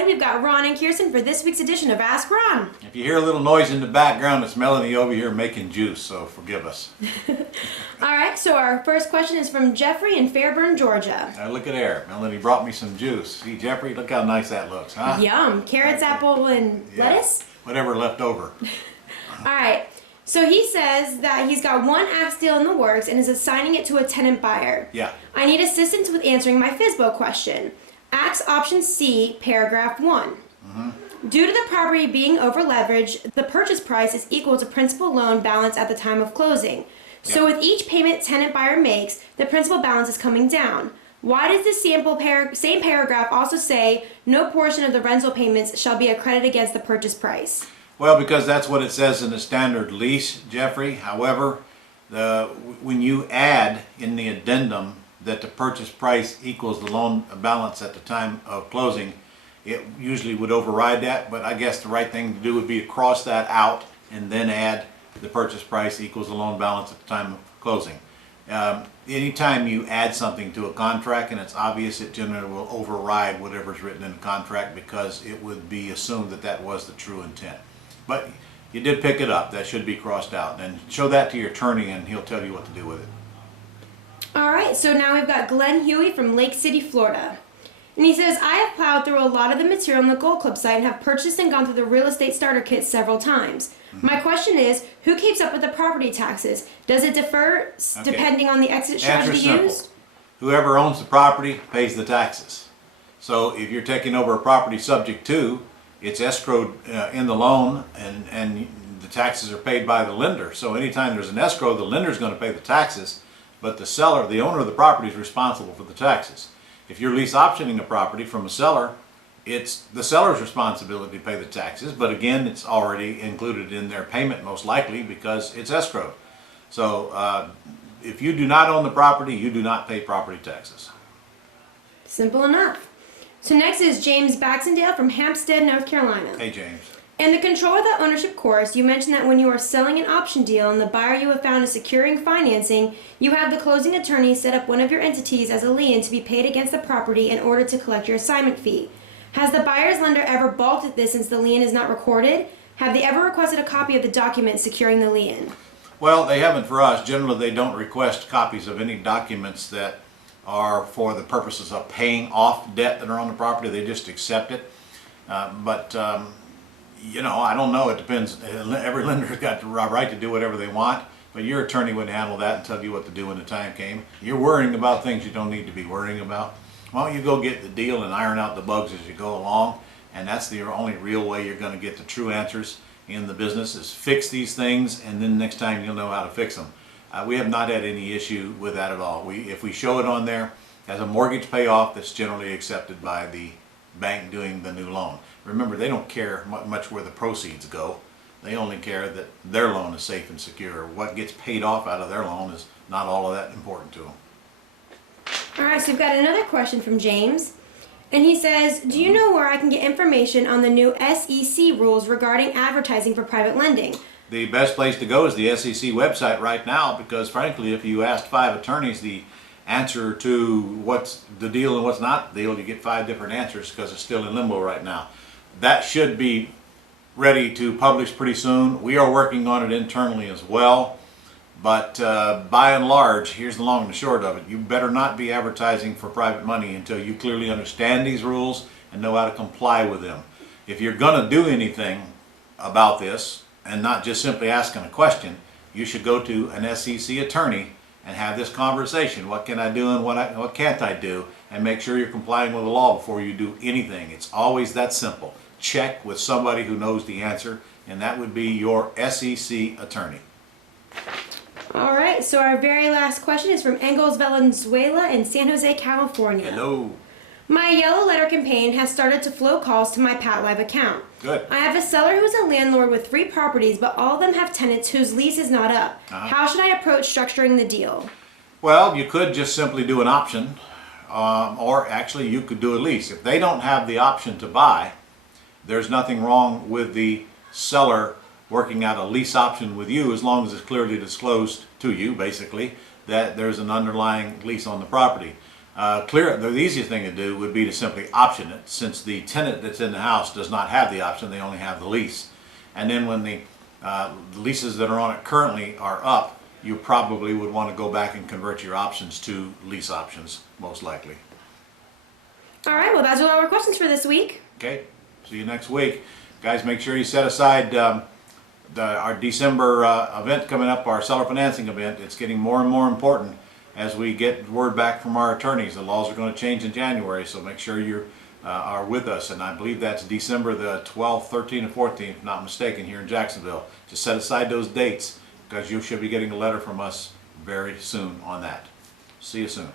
everybody. We've got Ron and Kirsten for this week's edition of Ask Ron. If you hear a little noise in the background, it's Melanie over here making juice, so forgive us. All right, so our first question is from Jeffrey in Fairburn, Georgia. Look at there. Melanie brought me some juice. See, Jeffrey, look how nice that looks, huh? Yum. Carrots, apple, and lettuce? Whatever left over. All right. So he says that he's got one ask deal in the works and is assigning it to a tenant buyer. Yeah. I need assistance with answering my FSBO question. Ask option C, paragraph 1. Due to the property being over leveraged, the purchase price is equal to principal loan balance at the time of closing. So with each payment tenant buyer makes, the principal balance is coming down. Why does the same paragraph also say no portion of the rental payments shall be accredited against the purchase price? Well, because that's what it says in the standard lease, Jeffrey. However, when you add in the addendum that the purchase price equals the loan balance at the time of closing, it usually would override that, but I guess the right thing to do would be to cross that out and then add the purchase price equals the loan balance at the time of closing. Anytime you add something to a contract and it's obvious, it generally will override whatever's written in the contract because it would be assumed that that was the true intent. But you did pick it up. That should be crossed out. And show that to your attorney and he'll tell you what to do with it. All right, so now we've got Glenn Huey from Lake City, Florida. And he says, I have plowed through a lot of the material on the Gold Club site and have purchased and gone through the real estate starter kit several times. My question is, who keeps up with the property taxes? Does it differ depending on the exit strategy used? Whoever owns the property pays the taxes. So if you're taking over a property subject to, it's escrowed in the loan and the taxes are paid by the lender. So anytime there's an escrow, the lender's going to pay the taxes, but the seller, the owner of the property, is responsible for the taxes. If you're lease optioning a property from a seller, it's the seller's responsibility to pay the taxes, but again, it's already included in their payment most likely because it's escrowed. So if you do not own the property, you do not pay property taxes. Simple enough. So next is James Baxendale from Hampstead, North Carolina. Hey, James. In the control of the ownership course, you mentioned that when you are selling an option deal and the buyer you have found is securing financing, you have the closing attorney set up one of your entities as a lien to be paid against the property in order to collect your assignment fee. Has the buyer's lender ever balked at this since the lien is not recorded? Have they ever requested a copy of the document securing the lien? Well, they haven't for us. Generally, they don't request copies of any documents that are for the purposes of paying off debt that are on the property. They just accept it. You know, I don't know. It depends. Every lender's got the right to do whatever they want, but your attorney would handle that and tell you what to do when the time came. You're worrying about things you don't need to be worrying about. Why don't you go get the deal and iron out the bugs as you go along? And that's the only real way you're going to get the true answers in the business is fix these things, and then next time you'll know how to fix them. We have not had any issue with that at all. If we show it on there as a mortgage payoff, that's generally accepted by the bank doing the new loan. Remember, they don't care much where the proceeds go. They only care that their loan is safe and secure. What gets paid off out of their loan is not all of that important to them. All right, so we've got another question from James. And he says, do you know where I can get information on the new SEC rules regarding advertising for private lending? The best place to go is the SEC website right now because, frankly, if you asked 5 attorneys the answer to what's the deal and what's not the deal, you get 5 different answers because it's still in limbo right now. That should be ready to publish pretty soon. We are working on it internally as well. But by and large, here's the long and the short of it. You better not be advertising for private money until you clearly understand these rules and know how to comply with them. If you're going to do anything about this and not just simply asking a question, you should go to an SEC attorney and have this conversation. What can I do and what can't I do? And make sure you're complying with the law before you do anything. It's always that simple. Check with somebody who knows the answer, and that would be your SEC attorney. All right, so our very last question is from Engels Valenzuela in San Jose, California. Hello. My yellow letter campaign has started to flow calls to my PatLive account. Good. I have a seller who's a landlord with 3 properties, but all of them have tenants whose lease is not up. How should I approach structuring the deal? Well, you could just simply do an option, or actually you could do a lease. If they don't have the option to buy, there's nothing wrong with the seller working out a lease option with you as long as it's clearly disclosed to you, basically, that there's an underlying lease on the property. The easiest thing to do would be to simply option it, since the tenant that's in the house does not have the option, they only have the lease. And then when the leases that are on it currently are up, you probably would want to go back and convert your options to lease options, most likely. All right, well, that's all our questions for this week. Okay, see you next week. Guys, make sure you set aside our December event coming up, our seller financing event. It's getting more and more important as we get word back from our attorneys. The laws are going to change in January, so make sure you are with us. And I believe that's December the 12th, 13th, and 14th, if not mistaken, here in Jacksonville. Just set aside those dates, because you should be getting a letter from us very soon on that. See you soon.